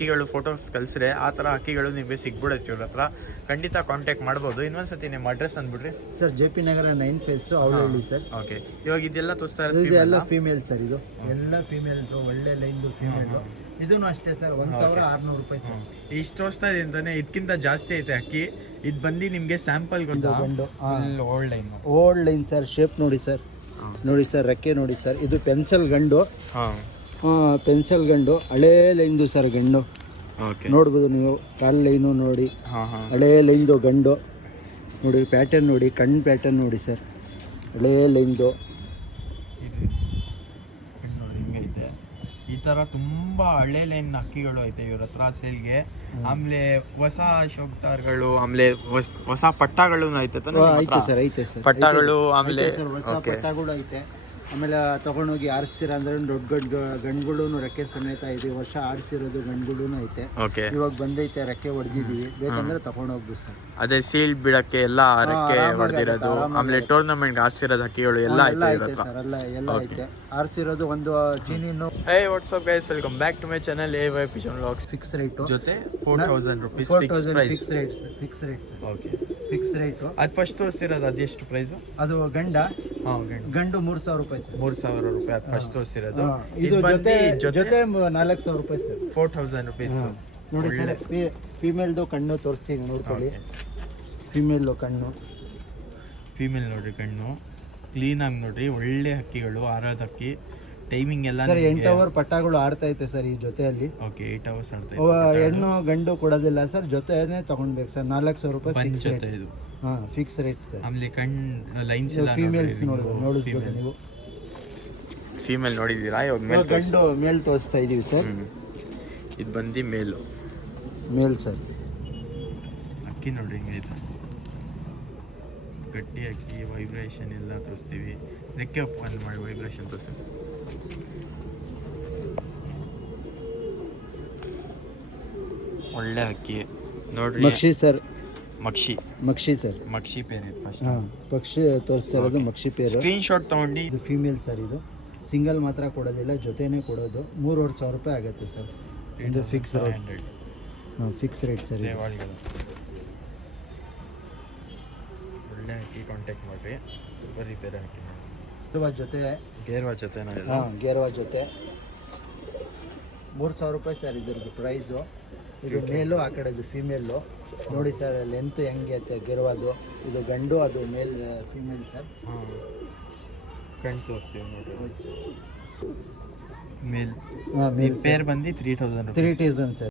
ಹಕ್ಕಿಗಳು ಫೋಟೋಸ್ ಕಳಿಸ್ರೆ ಆ ಥರ ಹಕ್ಕಿಗಳು ನಿಮಗೆ ಸಿಗ್ಬಿಡುತ್ತೆ ಇವ್ರ ಹತ್ರ. ಖಂಡಿತ ಕಾಂಟ್ಯಾಕ್ಟ್ ಮಾಡ್ಬೋದು. ಇನ್ನೊಂದ್ಸತಿ ನಿಮ್ಮ ಅಡ್ರೆಸ್ ಅಂದ್ಬಿಡ್ರಿ ಸರ್. JP ನಗರ 9 ಫೇಸ್ ಅವಳಹಳ್ಳಿ ಸರ್. ಓಕೆ. ಇವಾಗ ಇದೆಲ್ಲ ತೋರಿಸ್ತಾ ಇದು ಎಲ್ಲ ಇರೋದು ಫೀಮೇಲ್ ಸರ್. ಇದು ಎಲ್ಲ ಫೀಮೇಲ್, ಒಳ್ಳೆ ಲೈನ್ದು ಫೀಮೇಲ್. ಇದೂ ಅಷ್ಟೇ ಸರ್, 1600 ರೂಪಾಯಿ ಸರ್. ಇಷ್ಟು ತೋರಿಸ್ತಾ ಇದೆ ಅಂತಾನೆ ಇದಕ್ಕಿಂತ ಜಾಸ್ತಿ ಐತೆ ಅಕ್ಕಿ. ಇದು ಬಂದು ನಿಮಗೆ ಸ್ಯಾಂಪಲ್ ಗಂಡು ಓಲ್ಡ್ ಲೈನ್ ಸರ್. ಶೇಪ್ ನೋಡಿ ಸರ್, ನೋಡಿ ಸರ್, ರೆಕ್ಕೆ ನೋಡಿ ಸರ್. ಇದು ಪೆನ್ಸಿಲ್ ಗಂಡು. ಪೆನ್ಸಿಲ್ ಗಂಡು, ಹಳೇ ಲೈನ್ದು ಸರ್ ಗಂಡು. ನೋಡ್ಬೋದು ನೀವು, ಕಾಲ್ ಲೈನು ನೋಡಿ, ಹಳೇ ಲೈನ್ದು ಗಂಡು ನೋಡಿ. ಪ್ಯಾಟರ್ನ್ ನೋಡಿ, ಕಣ್ಣು ಪ್ಯಾಟರ್ನ್ ನೋಡಿ ಸರ್, ಹಳೇ ಲೈನ್ದು. ಹಿಂಗೈತೆ ಈ ಥರ ತುಂಬ ಹಳೆ ಲೈನ್ ಅಕ್ಕಿಗಳು ಐತೆ ಇವ್ರ ಹತ್ರ ಸೇಲ್ಗೆ. ಆಮೇಲೆ ಹೊಸ ಶೋಕ್ತಾರ್ಗಳು, ಆಮೇಲೆ ಹೊಸ ಪಟ್ಟಗಳು ಐತೆ ಐತೆ ಸರ್. ಐತೆ ಸರ್ ಪಟ್ಟಗಳು. ಆಮೇಲೆ ಹೊಸ ಪಟ್ಟಗಳು ಐತೆ. ಆಮೇಲೆ ತಗೊಂಡೋಗಿ ಆರಿಸ್ತೀರ ಅಂದ್ರೆ ದೊಡ್ಡ ದೊಡ್ಡ ಗಂಡುಗಳು ರೆಕ್ಕೆ ಸಮೇತ ಇದೆ. ವರ್ಷ ಆರಿಸಿರೋದು ಗಂಡುಗಳು ಐತೆ. ಇವಾಗ ಬಂದೈತೆ, ರೆಕ್ಕೆ ಹೊಡೆದಿದೀವಿ. ಬೇಕಂದ್ರೆ ತಗೊಂಡೋಗ್ಬೋದು ಸರ್. ಅದೇ ಸೀಲ್ ಬಿಡಕ್ಕೆ ಎಲ್ಲ ರೆಕ್ಕೆ ಹೊಡೆದಿರೋದು, ಆಮೇಲೆ ಟೂರ್ನಮೆಂಟ್ ಆರಿಸಿರೋದು ಹಕ್ಕಿಗಳು ಎಲ್ಲ ಐತೆ ಸರ್. ಎಲ್ಲ ಐತೆ ಆರಿಸಿರೋದು. ಒಂದು ಚೀನಿನು. Hey what's up guys, welcome back to my channel AY Pigeon Vlogs. Fix rate ಜೊತೆ 4000 rupees fix price. Fix rate sir. Okay, fix rate. ಅದು ಫಸ್ಟ್ ತೋರಿಸಿರೋದು ಅದೆಷ್ಟು ಪ್ರೈಸ್? ಅದು ಗಂಡು 3000 ರೂಪಾಯಿ ಸರ್. 3000 ರೂಪಾಯಿ ಅದು ಫಸ್ಟ್ ತೋರಿಸಿರೋದು. ಇದು ಜೊತೆ 4000 ರೂಪಾಯಿ ಸರ್. 4000 ರೂಪೀಸ್. ನೋಡಿ ಸರ್, ಫೀಮೇಲ್ದು ಕಣ್ಣು ತೋರಿಸ್ತೀನಿ, ನೋಡ್ಕೊಳ್ಳಿ. ಫೀಮೇಲ್ ಕಣ್ಣು, ಫೀಮೇಲ್ ನೋಡ್ರಿ, ಕಣ್ಣು ಕ್ಲೀನಾಗಿ ನೋಡ್ರಿ. ಒಳ್ಳೆ ಹಕ್ಕಿಗಳು, ಆರೋದ ಹಕ್ಕಿ. ಟೈಮಿಂಗ್ ಎಲ್ಲ ಸರ್ 8 ಅವರ್ ಪಟ್ಟಗಳು ಆಡ್ತಾ ಐತೆ ಸರ್ ಈ ಜೊತೆಯಲ್ಲಿ. ಓಕೆ, 8 ಅವರ್ಸ್ ಆಡ್ತಾ ಇದೆ. ಹೆಣ್ಣು ಗಂಡು ಕೊಡೋದಿಲ್ಲ ಸರ್, ಜೊತೆನೇ ತಗೊಂಡ್ಬೇಕು ಸರ್. 4000 ರೂಪಾಯಿ ಫಿಕ್ಸ್ ರೇಟ್. ಇದು ಫಿಕ್ಸ್ ರೇಟ್ ಸರ್. ಆಮೇಲೆ ಕಣ್ಣು ಲೈನ್ಸ್ ಎಲ್ಲ ಫೀಮೇಲ್ಸ್ ನೋಡಿಸ್ಬೋದು ನೀವು. ಫೀಮೇಲ್ ನೋಡಿದ್ದೀರಾ? ಇವಾಗ ಗಂಡು ಮೇಲ್ ತೋರಿಸ್ತಾ ಇದೀವಿ ಸರ್. ಇದು ಬಂದು ಮೇಲ್ ಸರ್. ಅಕ್ಕಿ ನೋಡ್ರಿ ಹಿಂಗೈತೆ, ಗಟ್ಟಿ ಅಕ್ಕಿ. ವೈಬ್ರೇಷನ್ ಎಲ್ಲ ತೋರಿಸ್ತೀವಿ. ರೆಕ್ಕೆ ಓಪನ್ ಮಾಡಿ ವೈಬ್ರೇಷನ್ ತೋರಿಸ್ತೀವಿ. ಒಳ್ಳೆ ಅಕ್ಕಿ ನೋಡ್ರಿ. ಮಕ್ಷಿ ಸರ್. ಮಕ್ಷಿ ಸರ್. ಮಕ್ಷಿ ಪೇರ್ ಇದು ಫಸ್ಟ್. ಪಕ್ಷಿ ತೋರಿಸ್ತಾ ಇರೋದು ಮಕ್ಷಿ ಪೇರು. ಸ್ಕ್ರೀನ್ ಶಾಟ್ ತಗೊಂಡು. ಇದು ಫೀಮೇಲ್ ಸರ್. ಇದು ಸಿಂಗಲ್ ಮಾತ್ರ ಕೊಡೋದಿಲ್ಲ, ಜೊತೆನೇ ಕೊಡೋದು. 3500 ರೂಪಾಯಿ ಆಗುತ್ತೆ ಸರ್. ಇದು fix rate. Fix rate sir. ಒಳ್ಳೆ ಹಾಕಿ ಕಾಂಟ್ಯಾಕ್ಟ್ ಮಾಡಿರಿ. ಬರೀ ಬೇರೆ ಹಾಕಿ ಗೇರ್ವಾ ಜೊತೆ 3000 ರೂಪಾಯಿ ಸರ್ ಇದ್ರದ್ದು ಪ್ರೈಸು. ಇದು ಮೇಲು, ಆ ಕಡೆದು ಫೀಮೇಲು. ನೋಡಿ ಸರ್, ಲೆಂತ್ ಹೆಂಗೆ ಐತೆ ಗೆರ್ವಾದು. ಇದು ಗಂಡು, ಅದು ಮೇಲ್ ಫೀಮೇಲ್ ಸರ್. ಕಣ್ಣು ತೋರಿಸ್ತೀವಿ ನೋಡ್ರಿ. ಮೇಲ್ ಪೇರ್ ಬಂದು 3000 ಸರ್.